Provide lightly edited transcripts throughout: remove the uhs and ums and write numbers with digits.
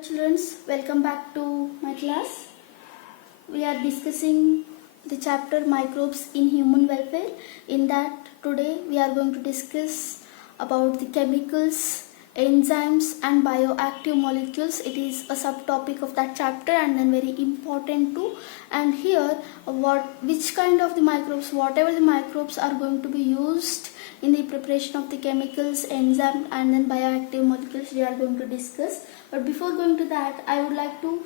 Children, welcome back to my class. We are discussing the chapter microbes in human welfare. In that, today we are going to discuss about the chemicals, enzymes and bioactive molecules. It is a subtopic of that chapter and then very important too. And here, which kind of the microbes, whatever the microbes are going to be used in the preparation of the chemicals, enzymes and then bioactive molecules we are going to discuss. But before going to that, I would like to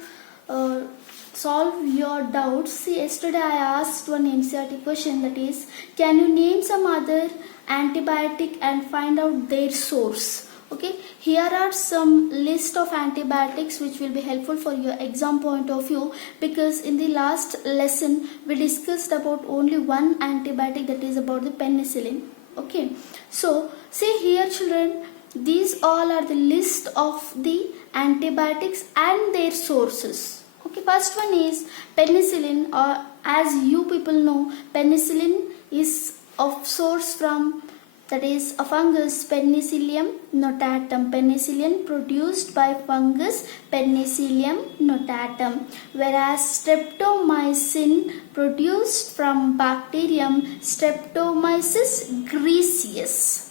solve your doubts. See, yesterday I asked one NCERT question, that is, can you name some other antibiotic and find out their source? Okay, here are some list of antibiotics which will be helpful for your exam point of view, because in the last lesson we discussed about only one antibiotic, that is about the penicillin. Okay, so see here children, these all are the list of the antibiotics and their sources. Okay, first one is penicillin, or as you people know, penicillin is of source from, that is a fungus, Penicillium notatum. Penicillin produced by fungus Penicillium notatum, whereas streptomycin produced from bacterium Streptomyces griseus.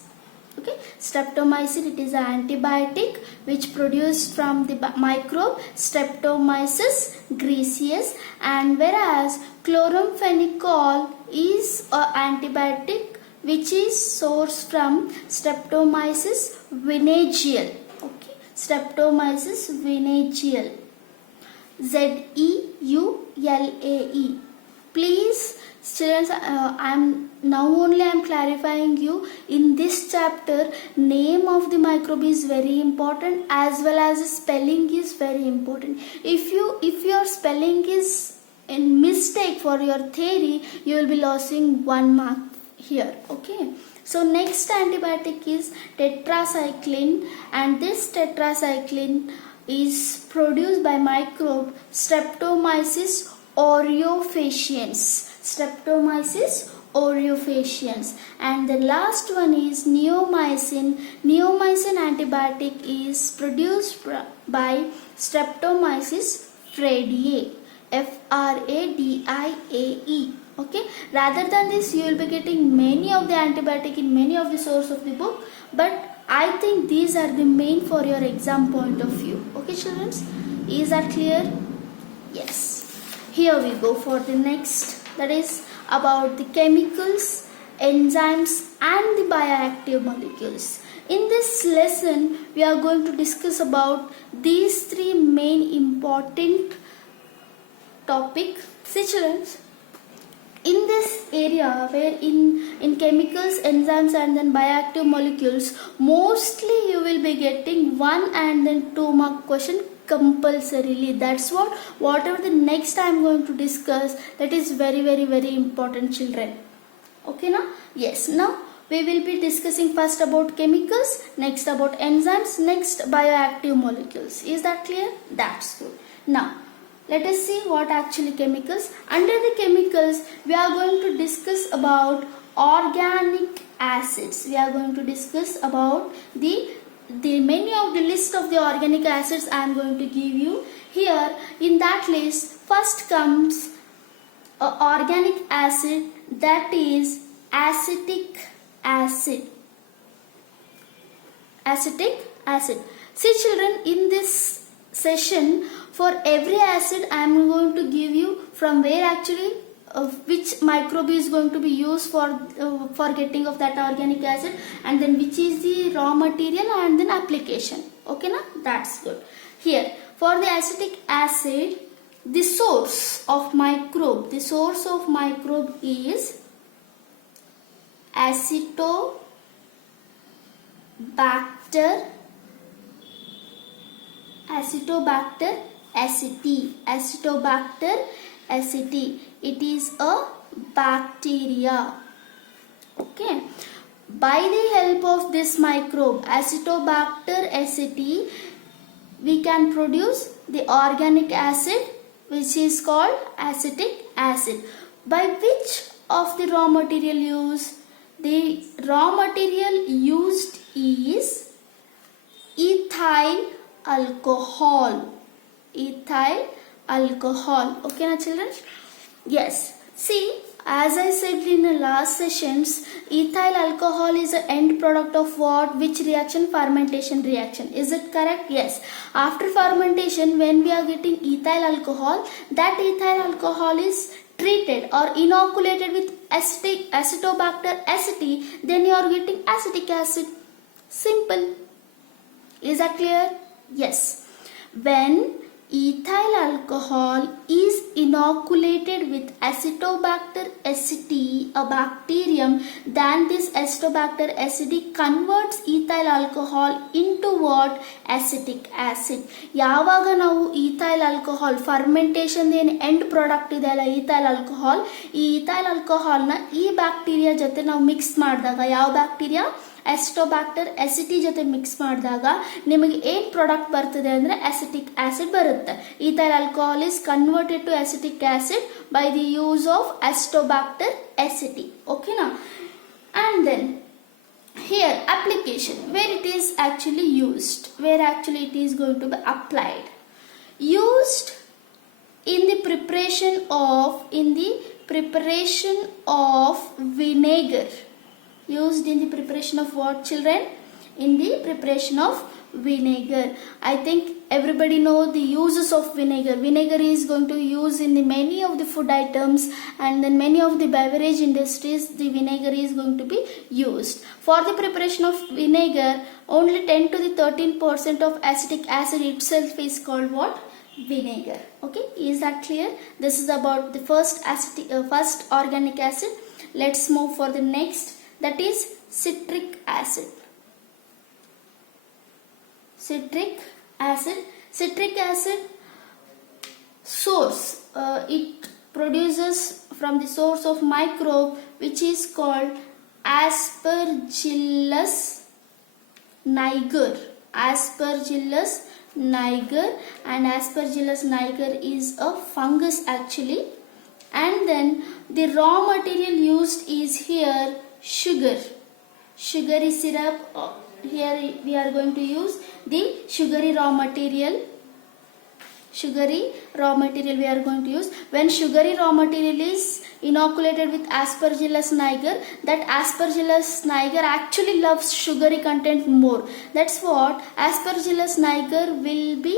Okay, streptomycin, it is an antibiotic which produced from the microbe Streptomyces griseus, and whereas chloramphenicol is an antibiotic which is sourced from Streptomyces vinaigile. Okay, Streptomyces vinaigile, Zeulae. Please students, I'm clarifying you, in this chapter name of the microbe is very important as well as the spelling is very important. If your spelling is in mistake for your theory, you will be losing 1 mark here. Okay, so next antibiotic is tetracycline, and this tetracycline is produced by microbe Streptomyces aureofaciens. Streptomyces aureofaciens. And the last one is neomycin. Neomycin antibiotic is produced by Streptomyces fradiae. Fradiae. Okay, rather than this you will be getting many of the antibiotic in many of the source of the book, but I think these are the main for your exam point of view. Okay children, is that clear? Yes. Here we go for the next, that is about the chemicals, enzymes and the bioactive molecules. In this lesson we are going to discuss about these three main important topic. See children, in this area where in chemicals, enzymes and then bioactive molecules, mostly you will be getting 1 and then 2 mark question compulsorily. That's whatever the next I am going to discuss, that is very important children. Okay now? Yes, now we will be discussing first about chemicals, next about enzymes, next bioactive molecules. Is that clear? That's good. Now let us see what actually chemicals. Under the chemicals we are going to discuss about organic acids. We are going to discuss about the many of the list of the organic acids I am going to give you. Here in that list first comes a organic acid, that is acetic acid. Acetic acid. See children, in this session for every acid I am going to give you from where actually which microbe is going to be used for getting of that organic acid, and then which is the raw material and then application. Okay na? That's good. Here for the acetic acid, the source of microbe is Acetobacter aceti. It is a bacteria. Okay, by the help of this microbe Acetobacter aceti, we can produce the organic acid which is called acetic acid. By which of the raw material used? The raw material used is ethyl alcohol. Ethyl alcohol. Okay na children? Yes. See, as I said in the last sessions, ethyl alcohol is an end product of what? Which reaction? Fermentation reaction. Is it correct? Yes. After fermentation, when we are getting ethyl alcohol, that ethyl alcohol is treated or inoculated with Acetobacter aceti, then you are getting acetic acid. Simple. Is that clear? Yes. When ethyl alcohol is inoculated with Acetobacter aceti, a bacterium, then this Acetobacter aceti converts ethyl alcohol into what? Acetic acid. ಯಾವಾಗ ನಾವು ethyl alcohol fermentation ಏನು end product ಇದೆ ಅಲ್ಲ ethyl alcohol, ಈ ethyl alcohol ನ ಈ bacteria ಜೊತೆ ನಾವು ಮಿಕ್ಸ್ ಮಾಡಿದಾಗ, ಯಾವ ಬ್ಯಾಕ್ಟೀರಿಯಾ? ಎಸ್ಟೋಬ್ಯಾಕ್ಟರ್ ಎಸಿಟಿ ಜೊತೆ ಮಿಕ್ಸ್ ಮಾಡಿದಾಗ ನಿಮಗೆ ಏನು ಪ್ರಾಡಕ್ಟ್ ಬರ್ತದೆ ಅಂದರೆ ಅಸಿಟಿಕ್ ಆಸಿಡ್ ಬರುತ್ತೆ. Ethyl alcohol is converted to acetic acid by the use of Acetobacter aceti. ಓಕೆನಾ? And then here application, where it is actually used, where actually it is going to be applied, used in the preparation of vinegar. Used in the preparation of what, children? In the preparation of vinegar. I think everybody know the uses of vinegar. Vinegar is going to use in the many of the food items, and then many of the beverage industries the vinegar is going to be used. For the preparation of vinegar, only 10 to the 13% of acetic acid itself is called what? Vinegar. Okay, is that clear? This is about the first organic acid. Let's move for the next, that is citric acid. Citric acid source, it produces from the source of microbe which is called Aspergillus niger. Aspergillus niger, and Aspergillus niger is a fungus actually. And then the raw material used is here sugary syrup. Here we are going to use the sugary raw material we are going to use. When sugary raw material is inoculated with Aspergillus niger, that Aspergillus niger actually loves sugary content more. That's what Aspergillus niger will be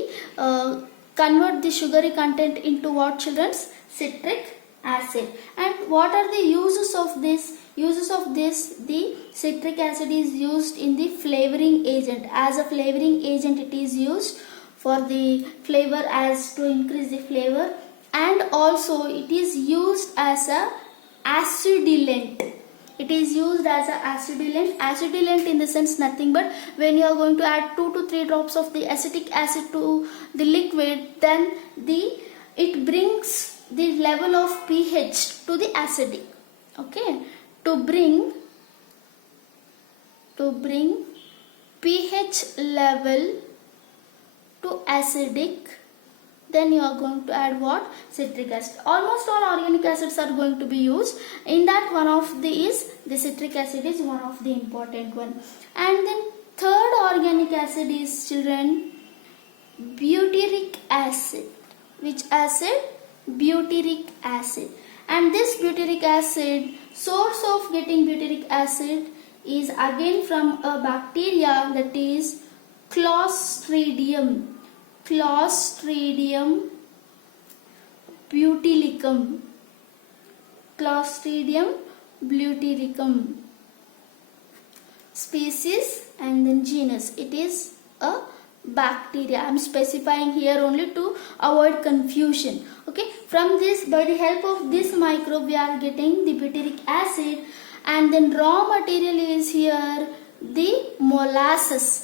convert the sugary content into what, children? Citric acid. And what are the uses of this? The citric acid is used in the flavoring agent. As a flavoring agent it is used for the flavor, as to increase the flavor, and also it is used as a acidulant. It is used as a acidulant in the sense nothing but when you are going to add 2 to 3 drops of the acetic acid to the liquid, then it brings the level of pH to the acidic. Okay, to bring pH level to acidic, then you are going to add what? Citric acid. Almost all organic acids are going to be used. In that, one of the citric acid is one of the important one. And then third organic acid is, children, butyric acid. Which acid? Butyric acid. And this butyric acid, source of getting butyric acid is again from a bacteria, that is Clostridium butylicum. Clostridium butylicum species and then genus. It is a bacteria. I am specifying here only to avoid confusion. Okay, from this, by the help of this microbe we are getting the butyric acid, and then raw material is here the molasses.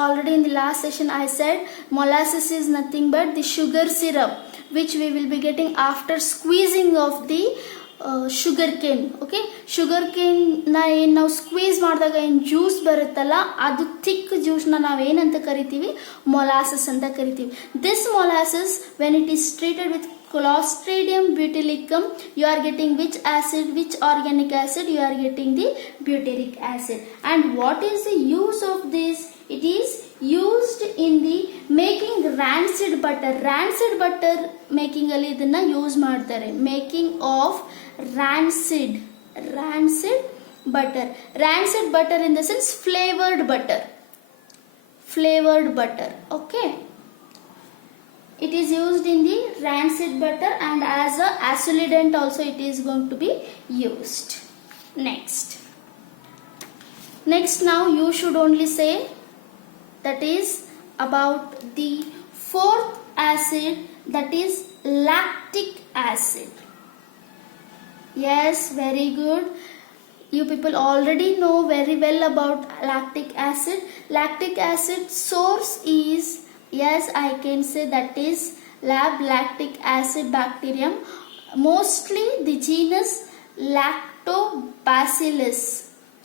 Already in the last session I said molasses is nothing but the sugar syrup which we will be getting after squeezing of the sugar cane. Okay, sugar cane na ಏನು ನಾವು squeeze ಮಾಡಿದಾಗ ಏನು juice ಬರುತ್ತಲ್ಲ, ಅದು thick ಜ್ಯೂಸ್ನ ನಾವು ಏನಂತ ಕರಿತೀವಿ? Molasses ಅಂತ ಕರಿತೀವಿ. This molasses when it is treated with Clostridium butylicum, you are getting which acid? Which organic acid? You are getting the butyric acid. And what is the use of this? It is used in the making rancid butter. Rancid butter making ಅಲ್ಲಿ ಇದನ್ನ use ಮಾಡ್ತಾರೆ. Making of rancid butter. Rancid butter in the sense flavored butter. Okay. It is used in the rancid butter and as a accelerant also it is going to be used. Next now you should only say that is about the fourth acid, that is lactic acid. Yes, very good. You people already know very well about lactic acid. Lactic acid source is, yes, I can say that is lab lactic acid bacterium. Mostly the genus Lactobacillus.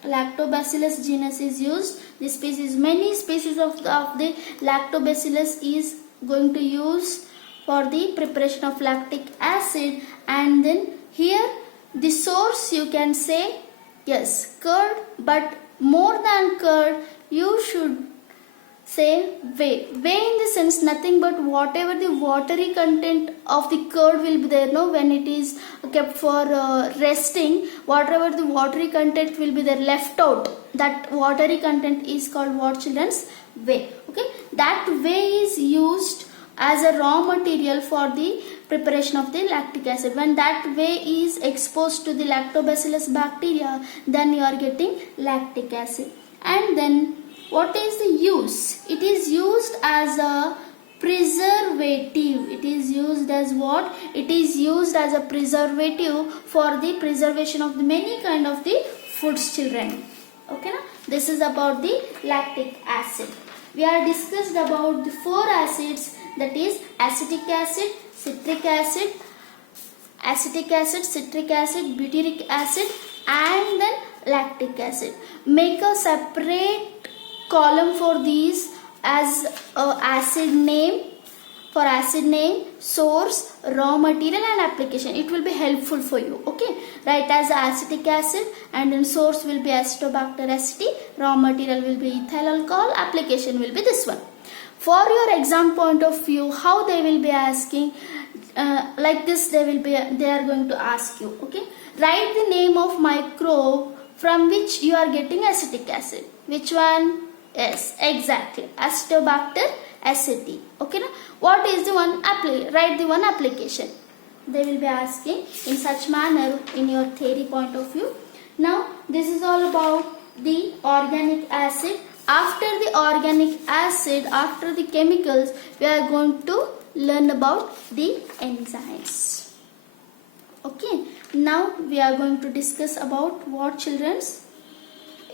Lactobacillus genus is used. This species, many species of the Lactobacillus is going to use for the preparation of lactic acid. And then here the source you can say, yes, curd, but more than curd you should say whey. Whey in the sense nothing but whatever the watery content of the curd will be there, no, when it is kept for resting, whatever the watery content will be there left out, that watery content is called what, children's? Whey. Okay, that whey is used as a raw material for the preparation of the lactic acid. When that whey is exposed to the Lactobacillus bacteria, then you are getting lactic acid. And then what is the use? It is used as a preservative. It is used as what? It is used as a preservative for the preservation of the many kind of the foods, children. Okay, na? This is about the lactic acid. We are discussed about the four acids, that is acetic acid, citric acid, butyric acid, and then lactic acid. Make a separate column for these as acid name, for acid name, source, raw material and application. It will be helpful for you. Okay, write as acetic acid and then source will be Acetobacter aceti, raw material will be ethyl alcohol, application will be this one. For your exam point of view, how they will be asking, like this they are going to ask you. Okay, write the name of microbe from which you are getting acetic acid. Which one? Yes, exactly, Acetobacter aceti. Okay, now what is the one? Write the one application. They will be asking in such manner in your theory point of view. Now this is all about the organic acid. After the organic acid, after the chemicals, we are going to learn about the enzymes. Okay, now we are going to discuss about what, children's?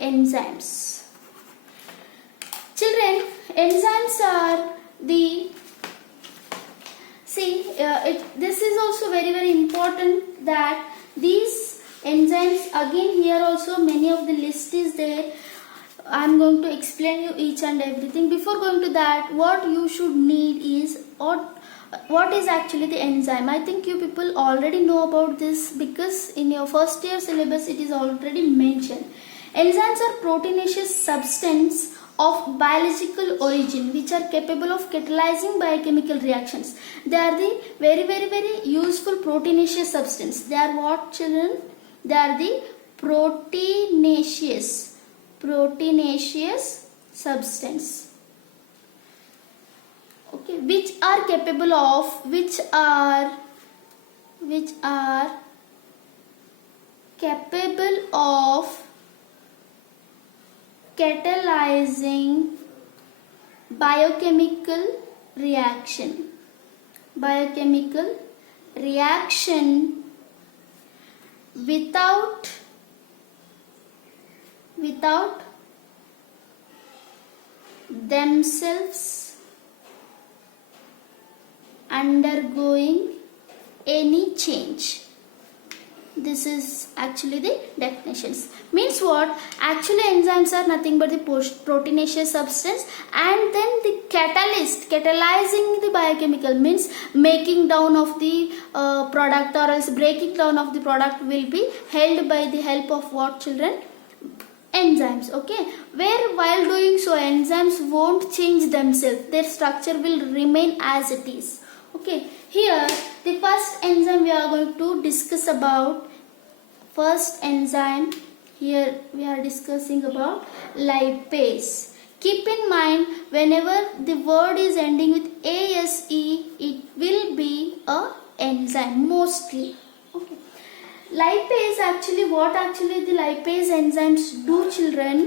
Enzymes. Children, enzymes are the, this is also very important, that these enzymes, again here also many of the list is there. I am going to explain you each and everything. Before going to that, what you should need is, what is actually the enzyme? I think you people already know about this because in your first year syllabus it is already mentioned. Enzymes are proteinaceous substance of biological origin which are capable of catalyzing biochemical reactions. They are the very useful proteinaceous substance. They are what, children? They are the proteinaceous substance. Okay, which are capable of catalyzing biochemical reaction without themselves undergoing any change. This is actually the definitions. Means what? Actually enzymes are nothing but the proteinaceous substance, and then the catalyzing the biochemical means making down of the product, or else breaking down of the product will be held by the help of what, children? enzymes. Okay, where while doing so enzymes won't change themselves, their structure will remain as it is. Okay, here the first enzyme we are going to discuss about. First enzyme, here we are discussing about lipase. Keep in mind, whenever the word is ending with ase, it will be a enzyme mostly. Okay, lipase, actually what actually the lipase enzymes do, children,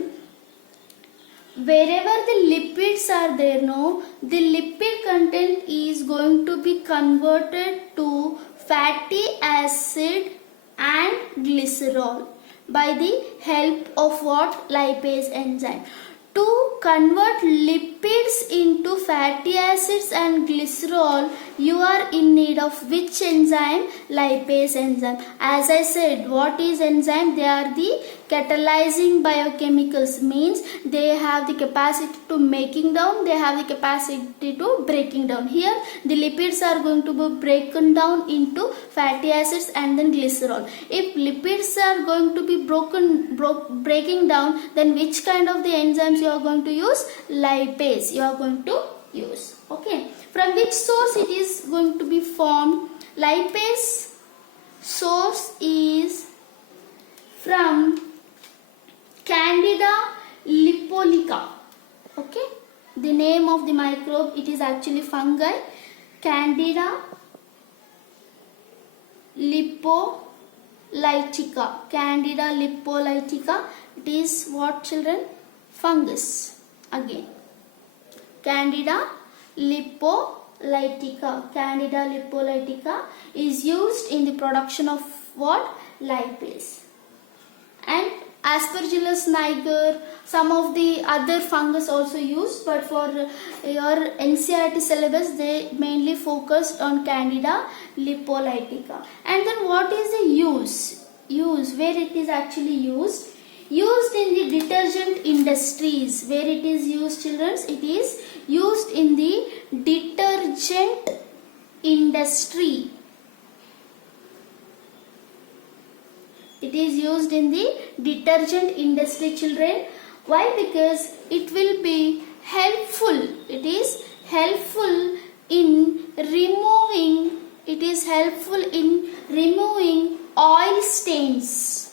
wherever the lipids are there, no, the lipid content is going to be converted to fatty acid and glycerol by the help of what? Lipase enzyme. To convert lipids into fatty acids and glycerol, you are in need of which enzyme? Lipase enzyme. As I said, what is enzyme? They are the catalyzing biochemicals, means they have the capacity to making down, they have the capacity to breaking down. Here the lipids are going to be broken down into fatty acids and then glycerol. If lipids are going to be breaking down, then which kind of the enzymes you are going to use? Lipase you are going to use. Okay, from which source it is going to be formed? Lipase source is from Candida lipolica. Okay, the name of the microbe, it is actually fungi, Candida lipolitica. Candida lipolitica, it is what, children? Fungus. Again, Candida lipolitica. Candida lipolitica is used in the production of what? Lipase. And Aspergillus niger, some of the other fungus also used, but for your NCERT syllabus they mainly focused on Candida lipolitica. And then what is the use where it is actually used? Used in the detergent industries. Where it is used, children? It is used in the detergent industry. It is used in the detergent industry, children. Why? Because it will be helpful. It is helpful in removing. It is helpful in removing oil stains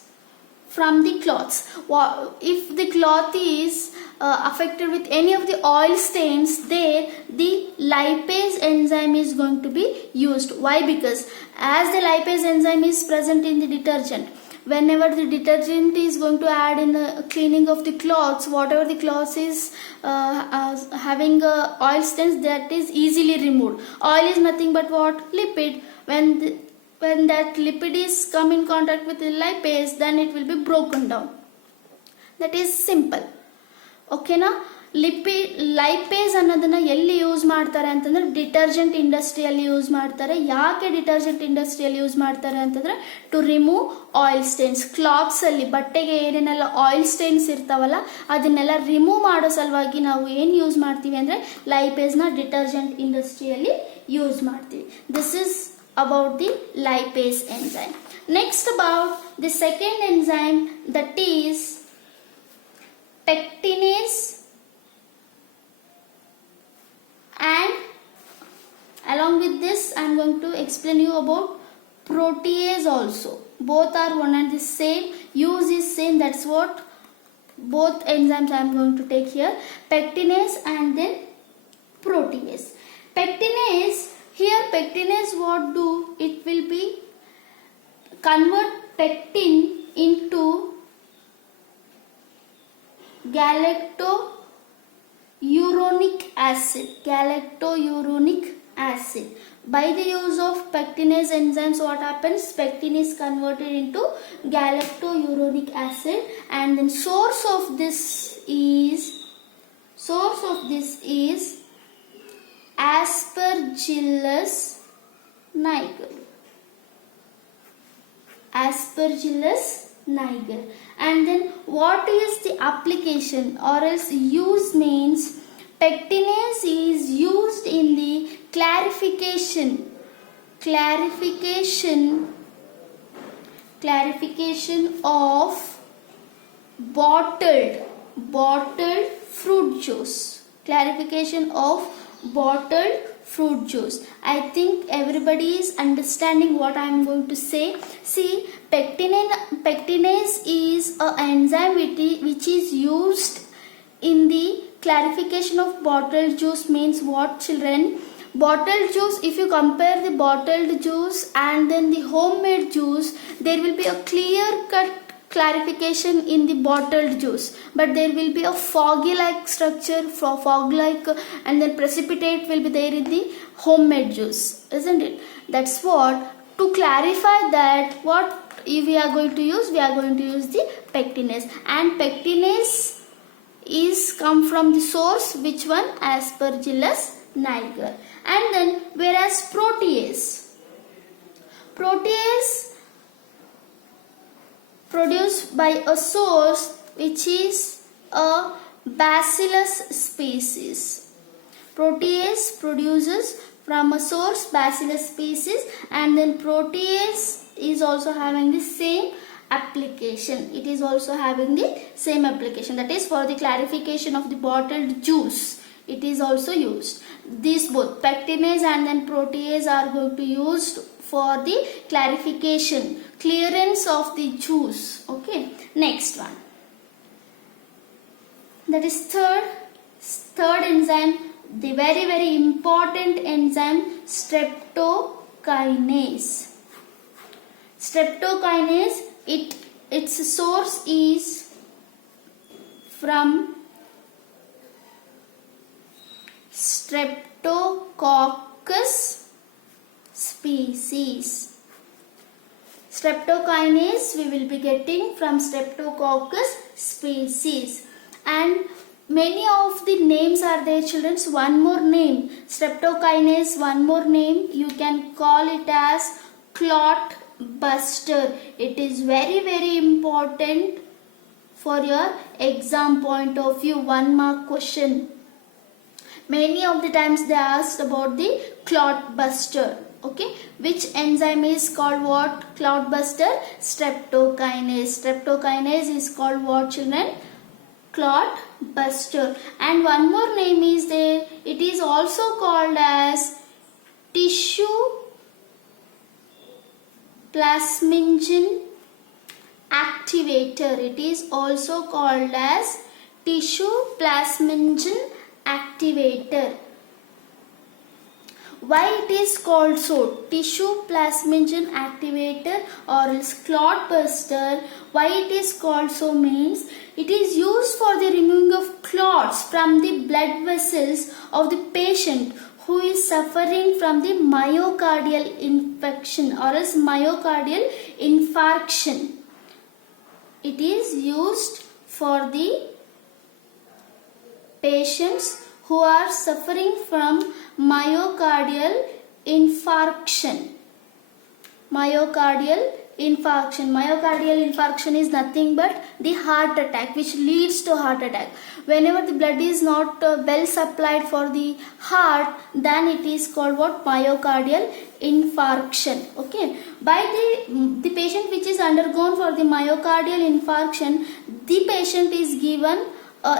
from the cloths. If the cloth is affected with any of the oil stains, there the lipase enzyme is going to be used. Why? Because as the lipase enzyme is present in the detergent, whenever the detergent is going to add in the cleaning of the clothes, whatever the cloth is having oil stains, that is easily removed. Oil is nothing but what? Lipid. When that lipid is come in contact with the lipase, then it will be broken down. That is simple. Okay na? Lipase ಅನ್ನೋದನ್ನ ಎಲ್ಲಿ use ಮಾಡ್ತಾರೆ ಅಂತಂದ್ರೆ detergent ಇಂಡಸ್ಟ್ರಿಯಲ್ಲಿ use ಮಾಡ್ತಾರೆ. ಯಾಕೆ detergent ಇಂಡಸ್ಟ್ರಿಯಲ್ಲಿ use ಮಾಡ್ತಾರೆ ಅಂತಂದ್ರೆ to remove oil stains. Clothes ಅಲ್ಲಿ, ಬಟ್ಟೆಗೆ ಏನೇನೆಲ್ಲ ಆಯಿಲ್ ಸ್ಟೇನ್ಸ್ ಇರ್ತಾವಲ್ಲ ಅದನ್ನೆಲ್ಲ ರಿಮೂವ್ ಮಾಡೋ ಸಲುವಾಗಿ ನಾವು ಏನು ಯೂಸ್ ಮಾಡ್ತೀವಿ ಅಂದ್ರೆ ಲೈಪೇಸ್ನ ಡಿಟರ್ಜೆಂಟ್ ಇಂಡಸ್ಟ್ರಿಯಲ್ಲಿ ಯೂಸ್ ಮಾಡ್ತೀವಿ. This is about the lipase enzyme. Next, about the second enzyme, that is pectinase, and along with this I am going to explain you about protease also. Both are one and the same, use is same. That's what both enzymes I am going to take here, pectinase and then protease. Pectinase, here pectinase what do? It will be convert pectin into galactouronic acid. Galactouronic acid. By the use of pectinase enzymes, what happens? Pectin is converted into galactouronic acid, and then source of this is Aspergillus niger. Aspergillus niger. And then what is the application or else use means? Pectinase is used in the clarification of bottled fruit juice. Clarification of bottled fruit juice. I think everybody is understanding what I am going to say. See, pectinase is an enzyme which is used in the clarification of bottled juice. Means what, children? Bottled juice, if you compare the bottled juice and then the homemade juice, there will be a clear cut clarification in the bottled juice, but there will be a foggy like structure, fog like, and then precipitate will be there in the homemade juice, isn't it? That's what, to clarify that, what we are going to use, we are going to use the pectinase. And pectinase is come from the source, which one? Aspergillus niger. And then whereas protease produced by a source which is a bacillus species. Protease produces from a source bacillus species, and then protease is also having the same application. It is also having the same application, that is for the clarification of the bottled juice. It is also used. These both, pectinase and then protease, are going to be used for the clarification, clearance of the juice. Okay, next one. That is third enzyme, the very important enzyme, streptokinase. Streptokinase, its source is from Streptococcus species. Streptokinase we will be getting from Streptococcus species. And many of the names are there, children. One more name, streptokinase, one more name, you can call it as clot buster. It is very important for your exam point of view, 1 mark question. Many of the times they asked about the clot buster. Okay, which enzyme is called what? Clot buster? Streptokinase. Streptokinase is called what, children? Clot buster. And one more name is there. It is also called as tissue plasminogen activator. It is also called as tissue plasminogen activator. Why it is called so? Tissue plasminogen activator or else clot buster. Why it is called so means it is used for the removing of clots from the blood vessels of the patient who is suffering from the myocardial infection or else myocardial infarction. It is used for the patients who are suffering from myocardial infarction. Myocardial infarction. Myocardial infarction is nothing but the heart attack which leads to heart attack. Whenever the blood is not well supplied for the heart, then it is called what? Myocardial infarction. Okay. By the patient which is undergone for the myocardial infarction, the patient is given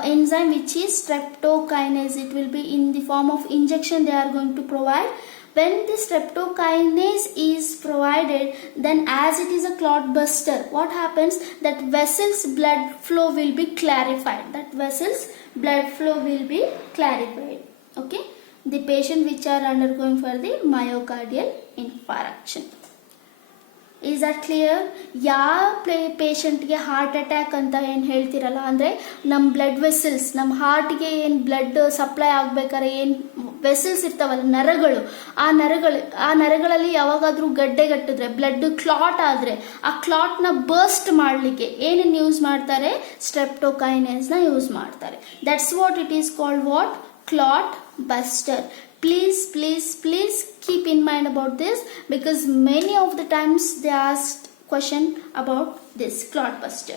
enzyme which is streptokinase. It will be in the form of injection they are going to provide. When the streptokinase is provided, then as it is a clot buster, what happens? That vessel's blood flow will be clarified. That vessel's blood flow will be clarified. Okay. The patient which are undergoing for the myocardial infarction. Is that clear? ಯಾವ ಪೇಷಂಟ್ಗೆ heart attack ಅಂತ ಏನು ಹೇಳ್ತಿರಲ್ಲ, ಅಂದರೆ ನಮ್ಮ blood vessels, ನಮ್ಮ ಹಾರ್ಟ್ಗೆ ಏನು blood supply ಆಗ್ಬೇಕಾದ್ರೆ ಏನು ವೆಸಲ್ಸ್ ಇರ್ತಾವಲ್ಲ, ನರಗಳು, ಆ ನರಗಳಲ್ಲಿ ಯಾವಾಗಾದರೂ ಗಡ್ಡೆಗಟ್ಟಿದ್ರೆ, ಬ್ಲಡ್ ಕ್ಲಾಟ್ ಆದರೆ ಆ ಕ್ಲಾಟ್ನ ಬರ್ಸ್ಟ್ ಮಾಡಲಿಕ್ಕೆ ಏನನ್ನು ಯೂಸ್ ಮಾಡ್ತಾರೆ? ಸ್ಟ್ರೆಪ್ಟೋಕೈನೇಸ್ನ ಯೂಸ್ ಮಾಡ್ತಾರೆ. That's what it is called what? Clot buster. Please keep in mind about this, because many of the times they asked question about this clot buster.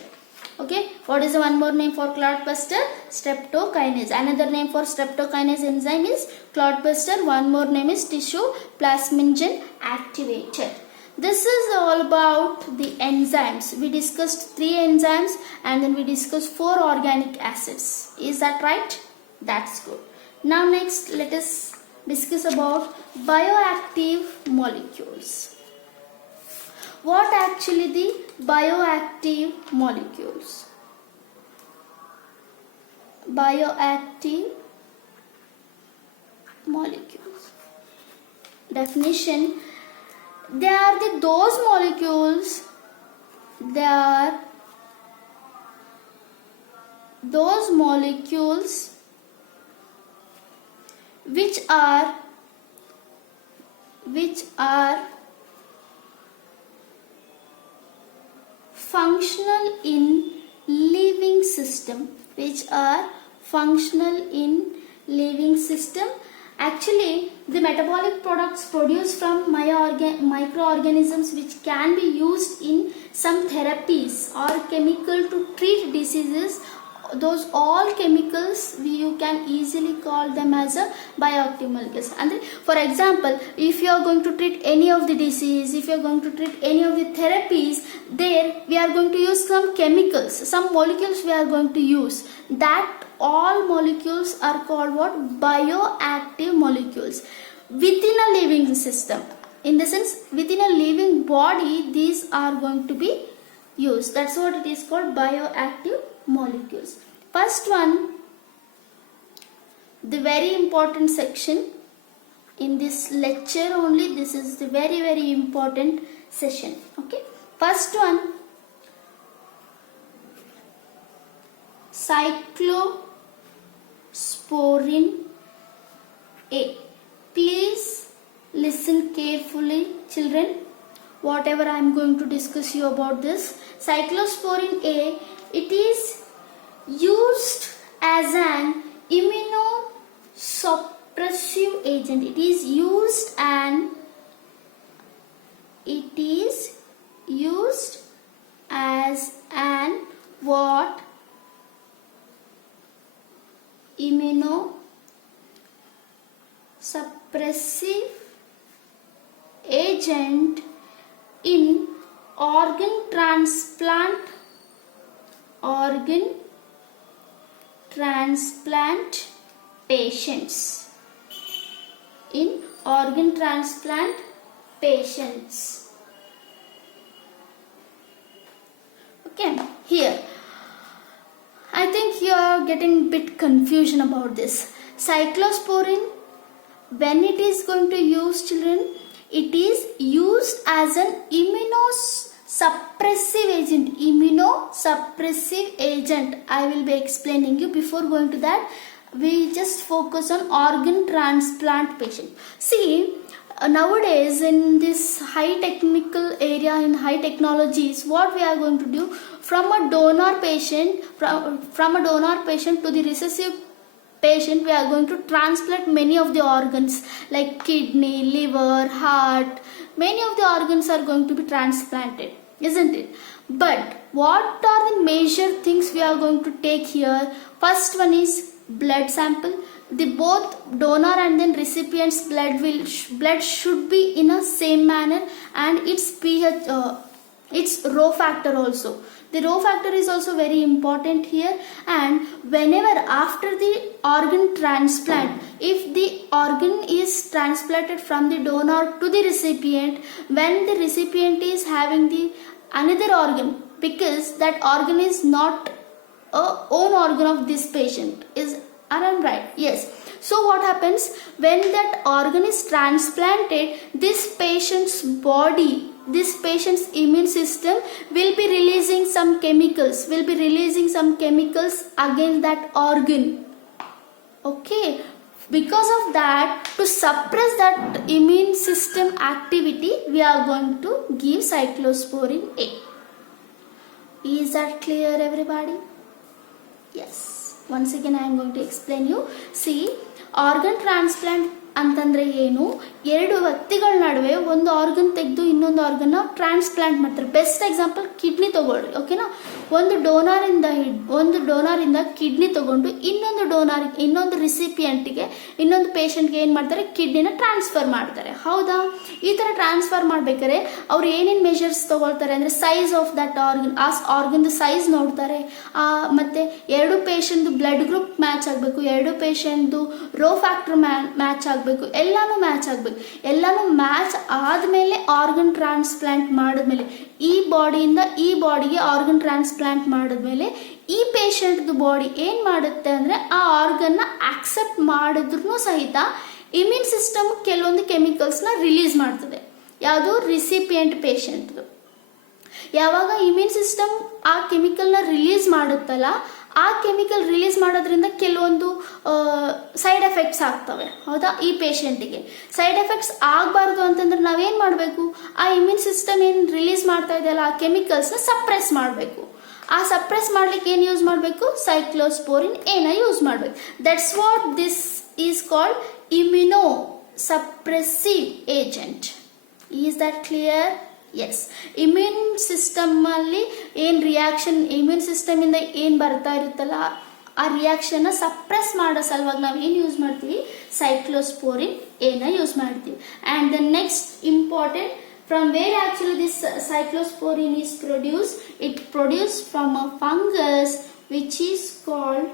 Okay, what is the one more name for clot buster? Streptokinase. Another name for streptokinase enzyme is clot buster. One more name is tissue plasminogen activator. This is all about the enzymes. We discussed 3 enzymes and then we discussed 4 organic acids. Is that right? That's good. Now next let us discuss about bioactive molecules. What actually the bioactive molecules? Bioactive molecules. Definition: they are those molecules, they are those molecules which are functional in living system, Actually, the metabolic products produced from microorganisms which can be used in some therapies or chemical to treat diseases, those all chemicals you can easily call them as a bioactive molecules. And then, for example, if you are going to treat any of the disease, if you are going to treat any of the therapies, there we are going to use some chemicals, some molecules we are going to use. That all molecules are called what? Bioactive molecules within a living system. In the sense, within a living body, these are going to be used. That's what it is called, bioactive molecules. First one, the very important section in this lecture only. This is the very important session. Okay. First one, cyclosporin A. Please listen carefully, children. Whatever I am going to discuss you about this. Cyclosporin A, it is used as an immunosuppressive agent. It is used as an what? Immunosuppressive agent in organ transplant patients. In organ transplant patients. Okay, here I think you are getting bit confusion about this. Cyclosporin, when it is going to use, children, it is used as an immunosuppressive agent. I will be explaining you. Before going to that, we just focus on organ transplant patient. See, nowadays in this high technical area, in high technologies, what we are going to do, from a donor patient to the recessive patient, we are going to transplant many of the organs like kidney, liver, heart. Many of the organs are going to be transplanted, isn't it? But what are the major things we are going to take here? First one is blood sample. The both donor and then recipient's blood should be in a same manner, and its pH, its rho factor also. The rho factor is also very important here. And whenever after the organ transplant, if the organ is transplanted from the donor to the recipient, when the recipient is having the another organ, because that organ is not a own organ of this patient, am I right? Yes. So what happens when that organ is transplanted? This patient's body, this patient's immune system will be releasing some chemicals, against that organ. Okay. Because of that, to suppress that immune system activity, we are going to give cyclosporin A. Is that clear, everybody? Yes. Once again I am going to explain you. See, organ transplant ಅಂತಂದರೆ ಏನು, ಎರಡು ವ್ಯಕ್ತಿಗಳ ನಡುವೆ ಒಂದು organ ತೆಗೆದು ಇನ್ನೊಂದು ಆರ್ಗನ್ನ transplant ಮಾಡ್ತಾರೆ. Best example kidney ತಗೊಳ್ರಿ, ಓಕೆನಾ. ಒಂದು ಡೋನಾರಿಂದ ಕಿಡ್ನಿ ತಗೊಂಡು ಇನ್ನೊಂದು ರಿಸಿಪಿಯೆಂಟ್ಗೆ, ಇನ್ನೊಂದು ಪೇಷಂಟ್ಗೆ ಏನು ಮಾಡ್ತಾರೆ, ಕಿಡ್ನಿನ ಟ್ರಾನ್ಸ್ಫರ್ ಮಾಡ್ತಾರೆ. ಹೌದಾ? ಈ ಥರ ಟ್ರಾನ್ಸ್ಫರ್ ಮಾಡ್ಬೇಕಾದ್ರೆ ಅವ್ರು ಏನೇನು ಮೆಷರ್ಸ್ ತಗೊಳ್ತಾರೆ ಅಂದರೆ ಸೈಜ್ ಆಫ್ ದಟ್ ಆರ್ಗನ್, ಆ ಆರ್ಗನ್ದು ಸೈಜ್ ನೋಡ್ತಾರೆ. ಮತ್ತು ಎರಡು ಪೇಷಂಟ್ದು ಬ್ಲಡ್ ಗ್ರೂಪ್ ಮ್ಯಾಚ್ ಆಗಬೇಕು, ಎರಡು ಪೇಷಂಟ್ದು ರೋ ಫ್ಯಾಕ್ಟರ್ ಮ್ಯಾಚ್ ಆಗಬೇಕು, ಎಲ್ಲಾನು ಮ್ಯಾಚ್ ಆಗಬೇಕು. ಎಲ್ಲಾನು ಮ್ಯಾಚ್ ಆದಮೇಲೆ ಆರ್ಗನ್ ಟ್ರಾನ್ಸ್ಪ್ಲಾಂಟ್ ಮಾಡಿದ್ಮೇಲೆ, ಈ ಬಾಡಿಯಿಂದ ಈ ಬಾಡಿಗೆ ಆರ್ಗನ್ ಟ್ರಾನ್ಸ್ಪ್ಲಾಂಟ್ ಮಾಡಿದ್ಮೇಲೆ ಈ ಪೇಷಂಟ್ದು ಬಾಡಿ ಏನು ಮಾಡುತ್ತೆ ಅಂದರೆ ಆ ಆರ್ಗನ್ನ ಆಕ್ಸೆಪ್ಟ್ ಮಾಡಿದ್ರೂ ಸಹಿತ ಇಮ್ಯೂನ್ ಸಿಸ್ಟಮ್ ಕೆಲವೊಂದು ಕೆಮಿಕಲ್ಸ್ನ ರಿಲೀಸ್ ಮಾಡ್ತದೆ. ಯಾವುದು? ರಿಸಿಪಿಯೆಂಟ್ ಪೇಷಂಟ್ದು. ಯಾವಾಗ ಇಮ್ಯೂನ್ ಸಿಸ್ಟಮ್ ಆ ಕೆಮಿಕಲ್ನ ರಿಲೀಸ್ ಮಾಡುತ್ತಲ್ಲ, ಆ ಕೆಮಿಕಲ್ ರಿಲೀಸ್ ಮಾಡೋದ್ರಿಂದ ಕೆಲವೊಂದು ಸೈಡ್ ಎಫೆಕ್ಟ್ಸ್ ಆಗ್ತವೆ. ಹೌದಾ? ಈ ಪೇಷಂಟಿಗೆ ಸೈಡ್ ಎಫೆಕ್ಟ್ಸ್ ಆಗಬಾರ್ದು ಅಂತಂದ್ರೆ ನಾವೇನು ಮಾಡಬೇಕು, ಆ ಇಮ್ಯೂನ್ ಸಿಸ್ಟಮ್ ಏನು ರಿಲೀಸ್ ಮಾಡ್ತಾ ಇದೆಯಲ್ಲ ಆ ಕೆಮಿಕಲ್ಸ್ನ ಸಪ್ರೆಸ್ ಮಾಡಬೇಕು. ಆ ಸಪ್ರೆಸ್ ಮಾಡ್ಲಿಕ್ಕೆ ಏನು ಯೂಸ್ ಮಾಡಬೇಕು? ಸೈಕ್ಲೋಸ್ಪೋರಿನ್ ಎನ ಯೂಸ್ ಮಾಡಬೇಕು. That's what this is called immunosuppressive agent. Is that clear? Yes. Immune ಸಿಸ್ಟಮಲ್ಲಿ ಏನು ರಿಯಾಕ್ಷನ್, ಇಮ್ಯೂನ್ ಸಿಸ್ಟಮಿಂದ ಏನು ಬರ್ತಾ ಇರುತ್ತಲ್ಲ ಆ ರಿಯಾಕ್ಷನ್ನ ಸಪ್ರೆಸ್ ಮಾಡೋ ಸಲುವಾಗಿ ನಾವು ಏನು ಯೂಸ್ ಮಾಡ್ತೀವಿ? ಸೈಕ್ಲೋಸ್ಪೋರಿನ್ ಎನ ಯೂಸ್ ಮಾಡ್ತೀವಿ. And the next important, from where actually this cyclosporine is produced? It produced from a fungus which is called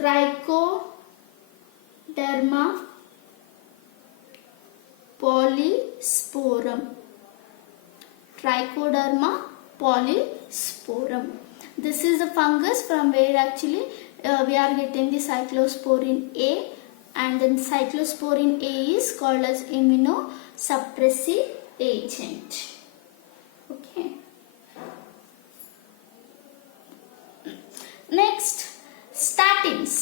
Trichoderma polysporum. Trichoderma polysporum. This is the fungus from where actually we are getting the cyclosporine A, and then cyclosporine A is called as immunosuppressive agent. Okay. Next, statins.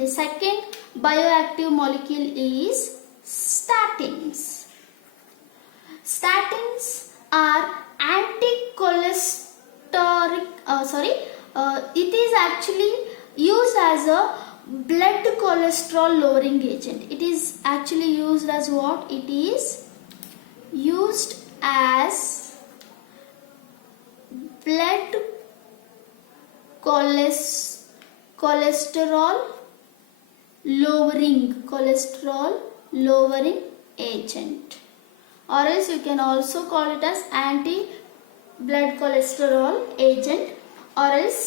The second bioactive molecule is statins. Statins are anti-cholesteric. It is actually used as a blood cholesterol lowering agent. It is actually used as what? It is used as blood cholesterol lowering agent, or else you can also call it as anti blood cholesterol agent, or else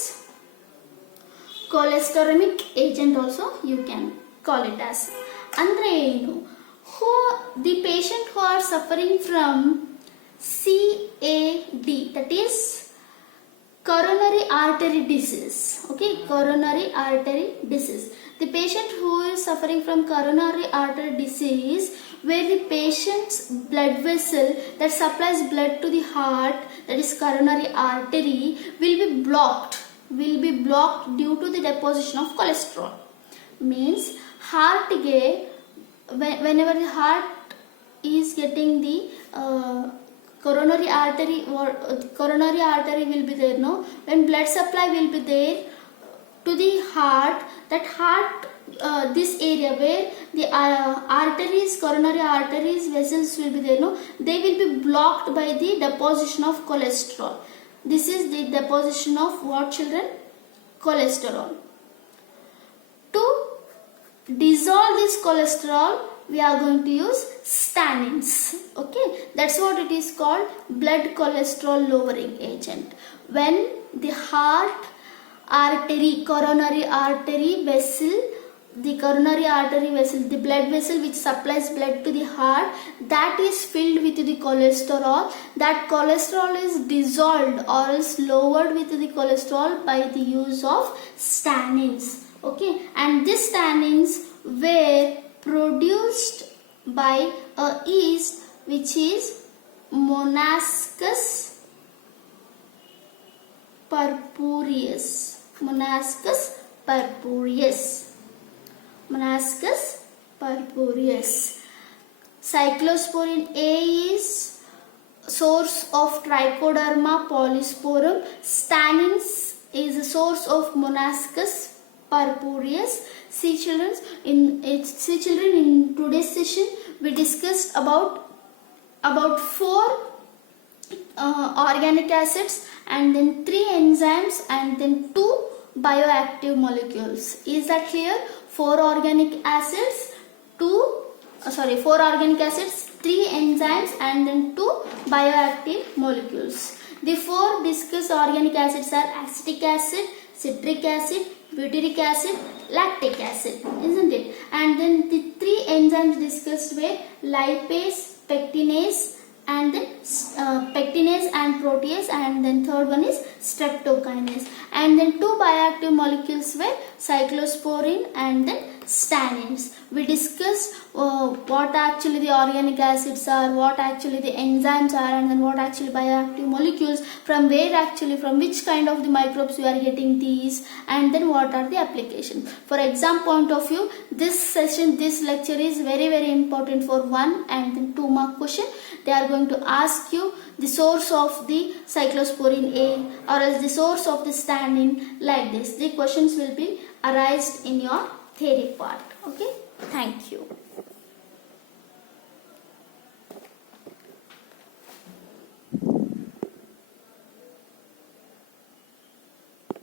cholesteremic agent also you can call it as. Andre enu, who the patient who are suffering from CAD, that is coronary artery disease. Okay, coronary artery disease. The patient who is suffering from coronary artery disease, where the patient's blood vessel that supplies blood to the heart, that is coronary artery, will be blocked due to the deposition of cholesterol. Means heart ge, whenever the heart is getting the coronary artery will be there, no, when blood supply will be there to the heart, that heart this area where the coronary arteries vessels will be there, no, they will be blocked by the deposition of cholesterol. This is the deposition of what, children? Cholesterol. To dissolve this cholesterol, we are going to use statins. Okay, that's what it is called, blood cholesterol lowering agent. When the heart artery, coronary artery vessel, the blood vessel which supplies blood to the heart, that is filled with the cholesterol. That cholesterol is dissolved or is lowered with the cholesterol by the use of statins. Okay, and these statins were produced by a yeast which is Monaskis purpureus. Cyclosporine A is source of Trichoderma polysporum. Statins is a source of Monaskis purpureus. See children, in today's session we discussed about 4 organic acids and then 3 enzymes and then 2 bioactive molecules. Is that clear? 4 organic acids, 3 enzymes and then 2 bioactive molecules. The 4 discussed organic acids are acetic acid, citric acid, butyric acid, lactic acid, isn't it? And then the 3 enzymes discussed were lipase, pectinase and then pectinase and protease, and then third one is streptokinase, and then 2 bioactive molecules were cyclosporine and then stanins. We discussed what actually the organic acids are, what actually the enzymes are, and then what actually bioactive molecules, from which kind of the microbes we are getting these, and then what are the applications. For exam point of view, this lecture is very very important for 1 and then 2 mark question. They are going to ask you the source of the cyclosporine A or else the source of the stannin, like this. The questions will be arised in your theory part. Okay, thank you.